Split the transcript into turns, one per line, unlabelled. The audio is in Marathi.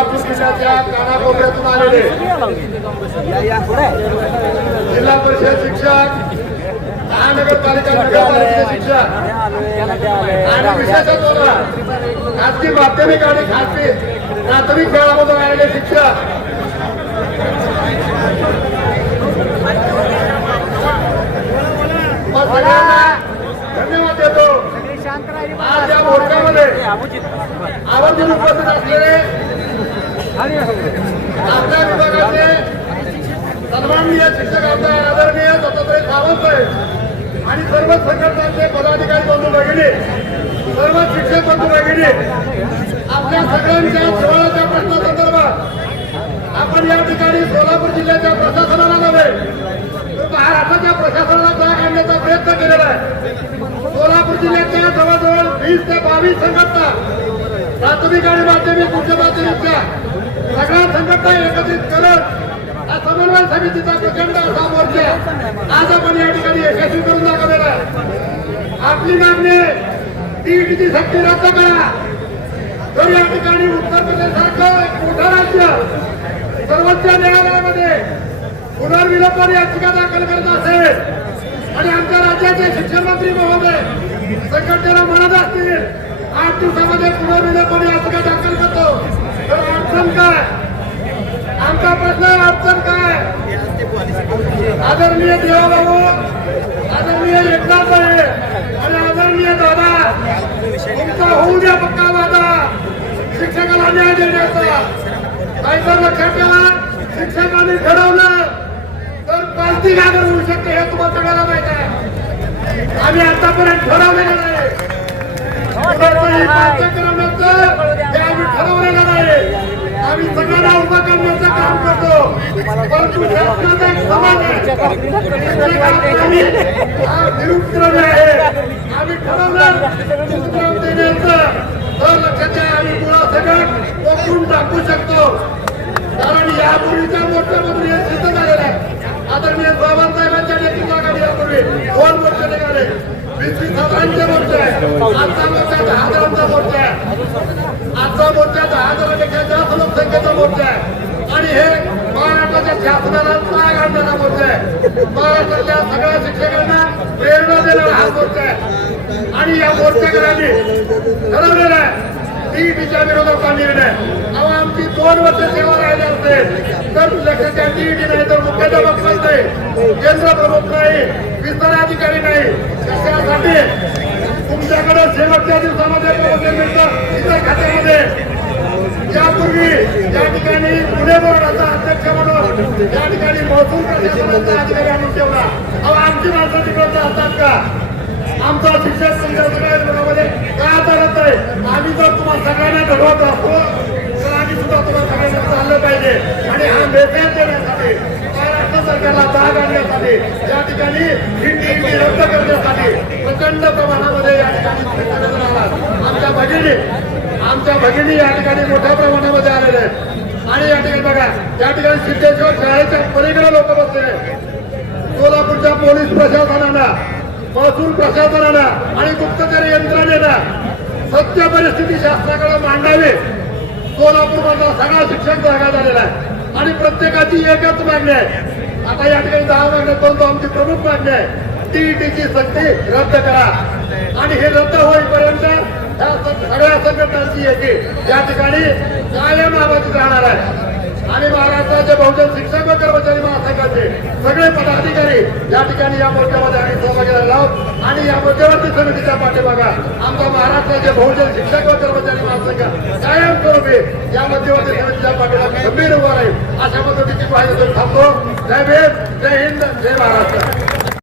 सोलापूर जिल्ह्याच्या कानाकोपऱ्यातून आलेले. जिल्हा परिषद शिक्षक महानगरपालिका नगरपालिकेचे शिक्षक आणि विशेषतः खासगी माध्यमिक आणि खासगी प्राथमिक शाळामधून आलेले शिक्षक. धन्यवाद देतो. आज या मोर्चामध्ये आवर्जून उपस्थित असलेले आपल्या विभागाचे सन्माननीय शिक्षक आमदार आदरणीय दत्तात्रय सावंत साहेब आणि सर्व संघटनांचे पदाधिकारी बंधू भगिनी सर्व शिक्षक बंधू भगिनी आपल्या सगळ्यांच्या जिव्हाळ्याच्या प्रश्नासंदर्भात आपण या ठिकाणी सोलापूर जिल्ह्याच्या प्रशासनाला नव्हे तर महाराष्ट्राच्या प्रशासनाला जाग आणण्याचा प्रयत्न केलेला आहे. सोलापूर जिल्ह्याच्या जवळजवळ वीस ते बावीस संघटना प्राथमिक आणि माध्यमिक उच्च माध्यमिकच्या सगळ्या संघटना एकत्रित करत हा समन्वय समितीचा प्रचंड असा मोर्चा आज आपण या ठिकाणी यशस्वी करून दाखवलेला आहे. आपली मागणी टीईटीची सक्ती रद्द करा. तर या ठिकाणी उत्तर प्रदेश सारखं एक मोठं राज्य सर्वोच्च न्यायालयामध्ये पुनर्विलोपन याचिका दाखल करत असेल आणि आमच्या राज्याचे शिक्षण मंत्री महोदय संघटनेला म्हणत असतील आठ दिवसामध्ये पुनर्विलोपन याचिका दाखल करतो तर अडचण काय आमचा प्रश्न आहे, अडचण काय आदरणीय देवाबाबू आदरणीय एकनाथ आणि आदरणीय दादा तुमचा होऊ द्या पक्का दादा शिक्षकाला न्याय देण्याचा. नाहीतर लक्षात ठेवा शिक्षकांनी घडवलं तर पालती घागर होऊ शकते हे तुम्हाला सगळ्याला माहीत आहे. आम्ही आतापर्यंत ठरवलेलं नाही कुणाचंही पाठ्यक्रमाचं हे आम्ही ठरवलेलं नाही आम्ही सगळ्यांना उभा करण्याचं काम करतो आहे आम्ही ठरवलं टाकू शकतो कारण यापूर्वीच्या मोर्चामधून हे सिद्ध झालेलं आहे आदरणीय बाबासाहेबांच्या नेतृत्वाखाली यापूर्वी दोन निघाले? वीस वीस हजारांचे मोर्चे आहे आजचा मोर्चा दहा हजारांचा मोर्चा आहे आजचा मोर्चा दहा हजारापेक्षा जास्त लोकसंख्येचा मोर्चा आहे आणि हे महाराष्ट्राच्या शासनाला जाग आणणारा मोर्चा आहे महाराष्ट्रातल्या सगळ्या शिक्षकांना प्रेरणा देणारा हा मोर्चा आहे. आणि या मोर्चेकरांनी ठरवलेलं आहे टीईटीच्या विरोधाचा निर्णय. अहो आमची दोन वर्ष सेवा राहिली असते. तर लक्षाच्या टीईटी नाही तर मुख्याध्यापक नाही केंद्र प्रमुख नाही विस्तार अधिकारी नाही. कशासाठी? तुमच्याकडे शेवटच्या दिवसामध्ये प्रवचन मिळतं इतर खात्यामध्ये. यापूर्वी या ठिकाणी पुणे बोर्डाचा अध्यक्ष या ठिकाणी महसूल प्रशासनाचा अधिकारी आणून ठेवला अहो आमची माणसं तिकडे असतात का आमचा शिक्षक संघर्षामध्ये काय चालत आहे आम्ही जर तुम्हाला सगळ्यांना घडवत असतो तर आम्ही सुद्धा तुम्हाला सगळ्यांना चाललं पाहिजे आणि हा मेसेज देण्यासाठी महाराष्ट्र सरकारला जाग आणण्यासाठी या ठिकाणी ही टीव्ही रद्द करण्यासाठी प्रचंड प्रमाणामध्ये या ठिकाणी आमच्या भगिनी आमच्या भगिनी या ठिकाणी मोठ्या प्रमाणामध्ये आलेल्या आहेत. आणि या ठिकाणी बघा या ठिकाणी सिद्धेश्वर शाळेच्या पलीकडे लोक बसलेले सोलापूरच्या पोलीस प्रशासनाला महसूल प्रशासनाला आणि गुप्तचर यंत्रणेला सत्य परिस्थिती शासनाकडे मांडावी. सोलापूर मधला सगळा शिक्षक जागा झालेला आहे. आणि प्रत्येकाची एकच मागणी आहे. आता या ठिकाणी दहा मागण्या परंतु आमची प्रमुख मागणी आहे. टीईटीची सक्ती रद्द करा. आणि हे रद्द होईपर्यंत ह्या सगळ्या संघटनांची एकी या ठिकाणी कायम आवाजीत राहणार आहे. आणि महाराष्ट्राचे बहुजन शिक्षक व कर्मचारी महासंघाचे सगळे पदाधिकारी या ठिकाणी या मोर्चामध्ये आम्ही सहभागी झालेलो आहोत. आणि या मध्यवर्ती समितीचा पाठीमागा आमचा महाराष्ट्राचे बहुजन शिक्षक व कर्मचारी महासंघ कायम स्वरूपी या मध्यवर्ती समितीच्या पाठीमागा गंभीर उभा राहील. अशा पद्धतीची पाहिजे थांबतो. जय भेट जय हिंद जय महाराष्ट्र.